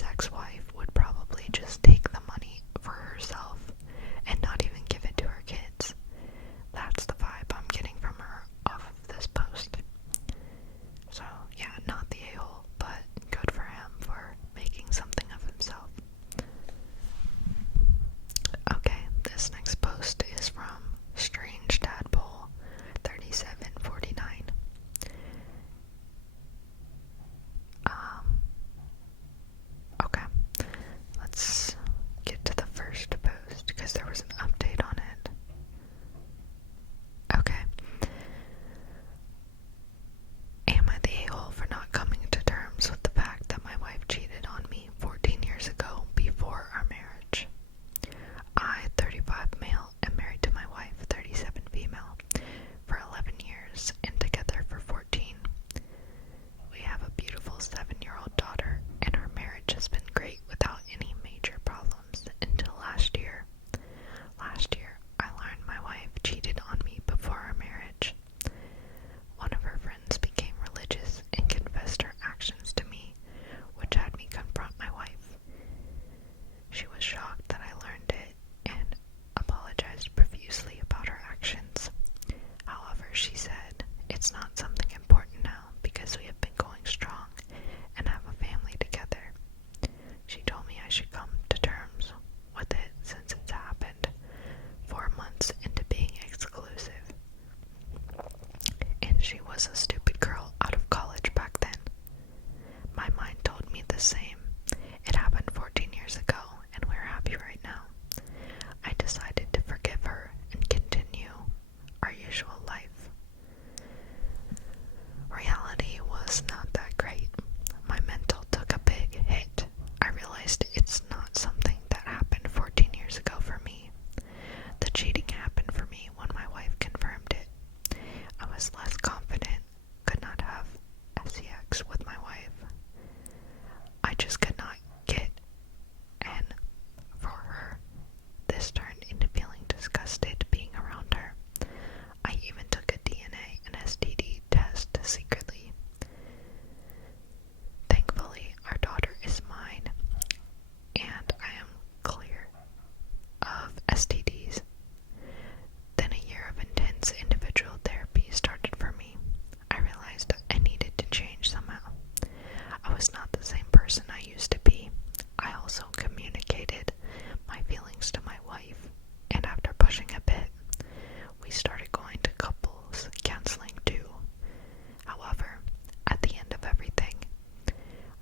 his ex-wife would probably just take the money for herself and not even give it to her kids. That's the vibe I'm getting from her off of this post. So, yeah, not the a-hole, but good for him for making something of himself. Okay, this next post is from Strange Tadpole 3749. Okay, let's get to the first post because there was an update on it. Okay. Am I the a-hole for not coming to terms with the fact that my wife cheated on me 14 years ago before our marriage? I, 35 male, am married to my wife, 37 female, for 11 years and together for 14. We have a beautiful 7-year-old daughter, and our marriage has been great without any major problems until last year. Last year, I learned my wife cheated on me before our marriage. One of her friends became religious and confessed her actions to me, which had me confront my wife. She was shocked that I learned it and apologized profusely about her actions. However, she said, it's not something important now because we have been going strong and have a family together. She told me I should come to terms with it since it's happened 4 months into being exclusive. And she was a stupid girl out of college back then. My mind told me the same. It happened 14 years ago, and we're happy right now. I decided to forgive her and continue our usual life. Reality was not that great. My mental took a big hit. I realized it's not something that happened 14 years ago for me. The cheating happened for me when my wife confirmed it. I was less confident, could not have sex with my wife. I just could not get, and for her, this turned into feeling disgusted being around her. I even took a DNA and STD test secretly. Thankfully, our daughter is mine, and I am clear of STDs. Then a year of intense individual therapy started for me. I realized I needed to change somehow. I was not the same person I used to be. I also communicated my feelings to my wife, and after pushing a bit, we started going to couples counseling too. However, at the end of everything,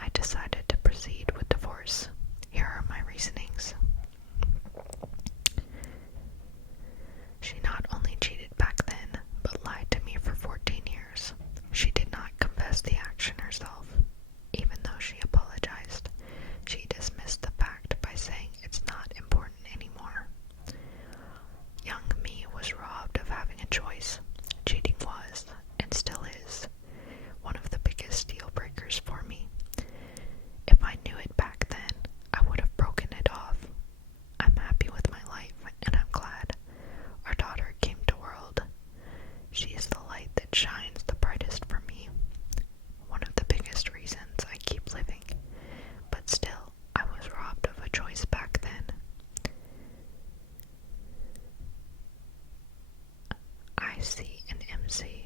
I decided to proceed with divorce. Here are my reasonings. She not only cheated back then, but lied to me for 14 years. She did not confess the action herself. Even though she apologized, she dismissed the fact by saying it's not important anymore. Young me was robbed of having a choice. Cheating was, and still is, one of the biggest deal breakers for me. If I knew it back then, I would have broken it off. I'm happy with my life, and I'm glad our daughter came to world. She is the light that shines the brightest for me. One of the biggest reasons I keep living, but still, I was robbed of a choice back then. I see an MC